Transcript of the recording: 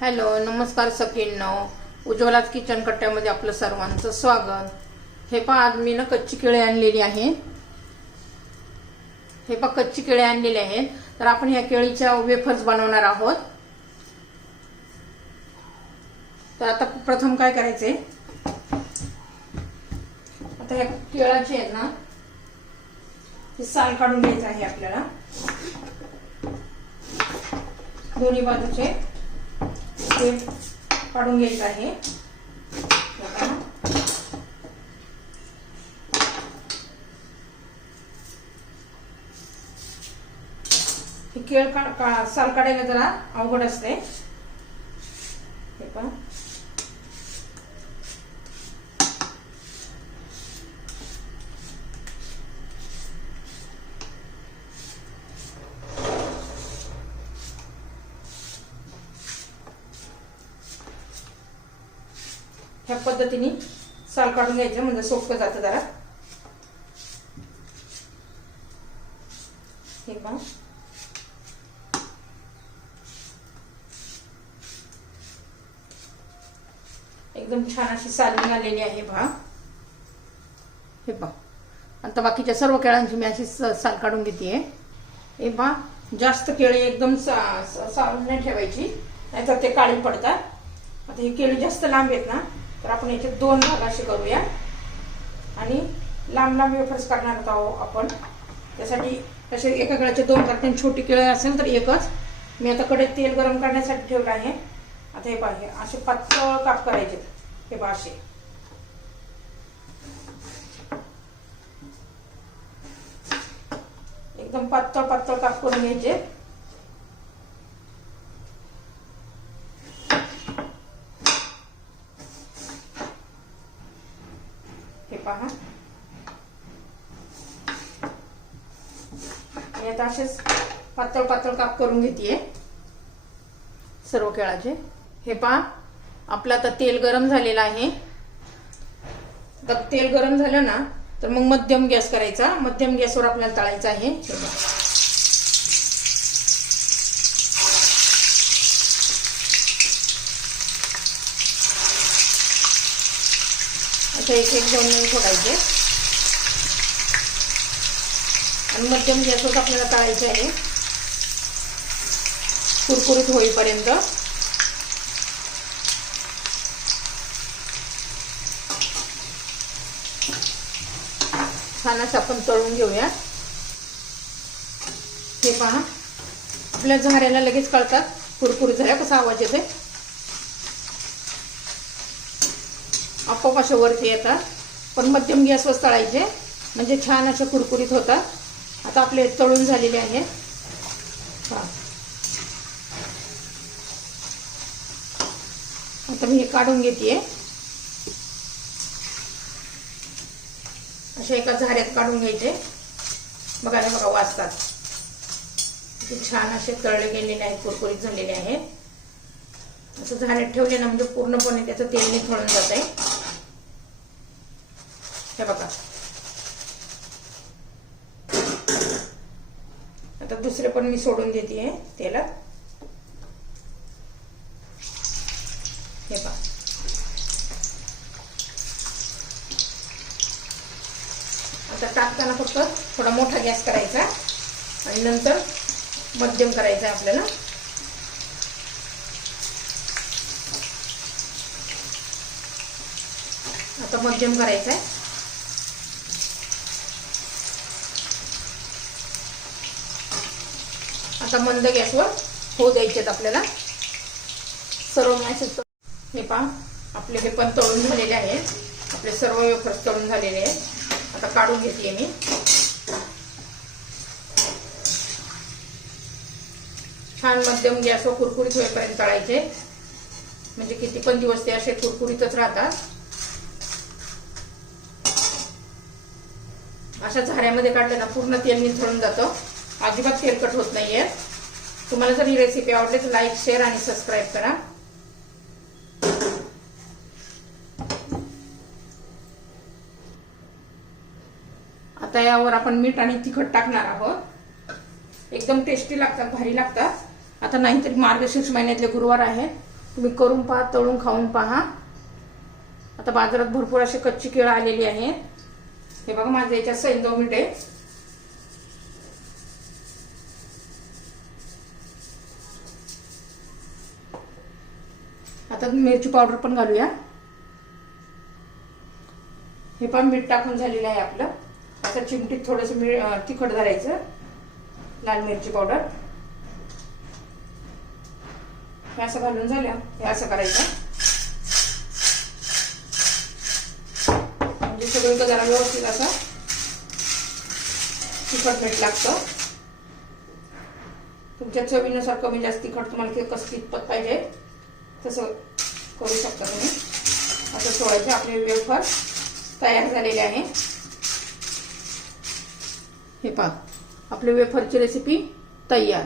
Hello नमस्कार सखींनो. उज्ज्वलाच kitchen कट्ट्यामध्ये आपलं सर्वांचं स्वागत. हे पहा आज मी ना कच्ची केळी आणलेली आहे. हे पहा कच्ची केळी आणलेली आहेत तर आपण ह्या केळीच्या वेफर्स बनवणार आहोत. तर आता प्रथम काय करायचंय? आता ह्या केळाची आहेत ना हे साल काढून घ्यायचं आहे आपल्याला. दोन्ही बाजूचे. हे काढून घ्यायचं आहे. केळ का का- साल काढायला जरा अवघड असते. हे पण ह्या पद्धतीने साल काढून घ्यायचं म्हणजे सोपं जातं जरा. हे पहा. एकदम छान अशी साल निघालेली आहे पहा. हे पहा. आता बाकीच्या सर्व केळांची मी अशी साल काढून घेते. हे पहा. जास्त केळी एकदम सा- सा- सालून नाही ठेवायची नाहीतर ते काळी पडतात. आता हे केळी जास्त लांब आहेत ना तर आपण याचे दोन भाग असे करूया. आणि लांब लांब वेफर्स करणार आहोत आपण. त्यासाठी तसे एका गळ्याचे दोन करते छोटी केळं असेल तर एकच. मी आता कडे तेल गरम करण्यासाठी ठेवलं आहे. आता हे पाहिजे असे पातळ काप करायचे. हे पहा असे. एकदम पातळ पातळ काप करून घ्यायचे. पहा. आणि आता असेच पातळ पातळ काप करून घेते सर्व केळाचे. हे पहा. आपलं आता तेल गरम झालेलं आहे. आता तेल गरम झालं ना तर मग मध्यम गॅस करायचा. मध्यम गॅसवर आपल्याला तळायचं आहे. हे पहा. असं एक एक दोन मिनिट फोडायचे. आणि मध्यम गॅसवर आपल्याला तळायचे आहे. कुरकुरीत होईपर्यंत. छान असं आपण तळून घेऊया. हे पहा. आपल्या झाऱ्याला लगेच कळतात. कुरकुरीत झाल्या कसा आवाज येते आपोआप अशा वरती येतात. पण मध्यम गॅसवर तळायचे. म्हणजे छान असे कुरकुरीत होतात. आता आपले तळून झालेले आहेत. हा आता मी हे काढून घेते अशा एका झाऱ्यात काढून घ्यायचे. बघा हे बघा वाचतात ते छान असे तळले गेलेले आहेत कुरकुरीत झालेले आहेत. असं झाऱ्यात ठेवले ना म्हणजे पूर्णपणे त्याचं तेल निथळून जात आहे हे बघा. आता दुसरे पण मी सोडून देते तेलात. हे पहा. आता टाकताना फक्त थोडा मोठा गॅस करायचा आणि नंतर मध्यम करायचा आपल्याला. आता मध्यम करायचा आहे. आता मंद गॅसवर होऊ द्यायचेत आपल्याला. सर्व मॅसेज हे पहा आपले हे पण तळून झालेले आहेत आपले सर्व वेफर्स तळून झालेले आहेत. आता काढून घेते मी. छान मध्यम गॅसवर कुरकुरीत होईपर्यंत तळायचे. म्हणजे किती पण दिवस ते असे कुरकुरीतच राहतात. अशा झाऱ्यामध्ये काढलं ना पूर्ण तेल निथळून जातं. अजिबात तेलकट होत नाहीये. तुम्हाला जर ही रेसिपी आवडली तर लाईक शेअर आणि सबस्क्राईब करा. आता यावर आपण मीठ आणि तिखट टाकणार आहोत. एकदम टेस्टी लागतात भारी लागतात. आता नाहीतरी मार्गशीर्ष महिन्यातले गुरुवार आहेत तुम्ही करून पहा तळून खाऊन पहा. आता बाजारात भरपूर अशी कच्ची केळं आलेली आहेत. हे बघा माझं याच्यात सैंदव मीठ आहे. आता मिरची पावडर पण घालूया. हे पण मीठ टाकून झालेलं आहे आपलं. आता चिमटीत थोडस मीठ तिखट धरायचं लाल मिरची पावडर. हे असं घालून झालं. हे असं करायचं. म्हणजे सगळं जरा व्यवस्थित असं तिखट मीठ लागतं. तुमच्या चवीनुसार कमी जास्त तिखट तुम्हाला ते कसं तिखपत पाहिजे. तसं करू शकता तुम्ही असं सोडायचे आपले वेफर तयार झालेले आहे. हे पहा आपली वेफरची रेसिपी तयार.